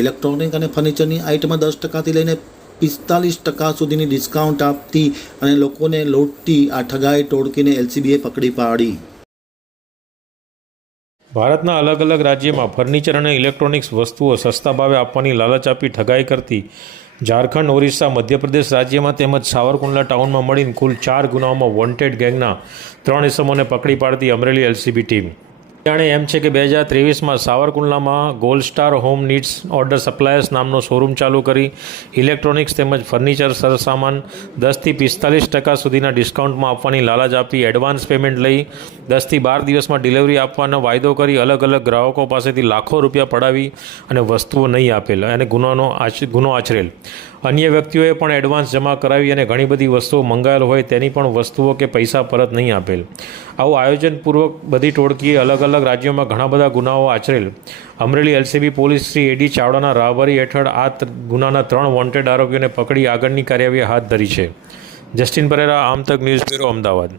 Electronic અને ફર્નિચરની આઇટમમાં 10% લઈને 45% સુધીની ડિસ્કાઉન્ટ આપતી અને લોકોને લૂંટતી આ ઠગાઈ ટોળકીને એલસીબીએ પકડી પાડી। ભારતના અલગ અલગ રાજ્યમાં ફર્નિચર અને ઇલેક્ટ્રોનિક્સ વસ્તુઓ સસ્તા ભાવે આપવાની લાલચ આપી ઠગાઈ કરતી ઝારખંડ, ઓરિસ્સા, મધ્યપ્રદેશ રાજ્યમાં તેમજ સાવરકુંડલા ટાઉનમાં મળીને કુલ 4 ગુનાઓમાં વોન્ટેડ ગેંગના 3 ઇસમોને પકડી પાડતી અમરેલી એલસીબી ટીમ। જાણે એમ છે કે 2023માં સાવરકુંડલામાં gold star home needs order suppliers નામનો શોરૂમ ચાલુ કરી ઇલેક્ટ્રોનિક્સ તેમજ ફર્નિચર સરસામાન 10થી 45% સુધીના ડિસ્કાઉન્ટમાં આપવાની લાલચ આપી એડવાન્સ પેમેન્ટ લઈ 10થી 12 દિવસમાં ડિલિવરી આપવાનો વાયદો કરી અલગ અલગ ગ્રાહકો પાસેથી લાખો રૂપિયા પડાવી અને વસ્તુઓ નહીં આપેલ અને ગુનો આચરેલ। અન્ય વ્યક્તિઓએ પણ એડવાન્સ જમા કરાવી અને ઘણી બધી વસ્તુઓ મંગાવેલ હોય તેની પણ વસ્તુઓ કે પૈસા પરત નહીં આપેલ। આવું આયોજનપૂર્વક બધી ટોળકીએ અલગ અલગ રાજ્યોમાં ઘણા બધા ગુનાઓ આચરેલ। અમરેલી એલસીબી પોલીસ શ્રી એડી ચાવડાના રાહબરી હેઠળ આ ગુનાના 3 વોન્ટેડ આરોપીઓને પકડી આગળની કાર્યવાહી હાથ ધરી છે। જસ્ટિન પરેરા, આમ તક ન્યૂઝ બ્યુરો, અમદાવાદ।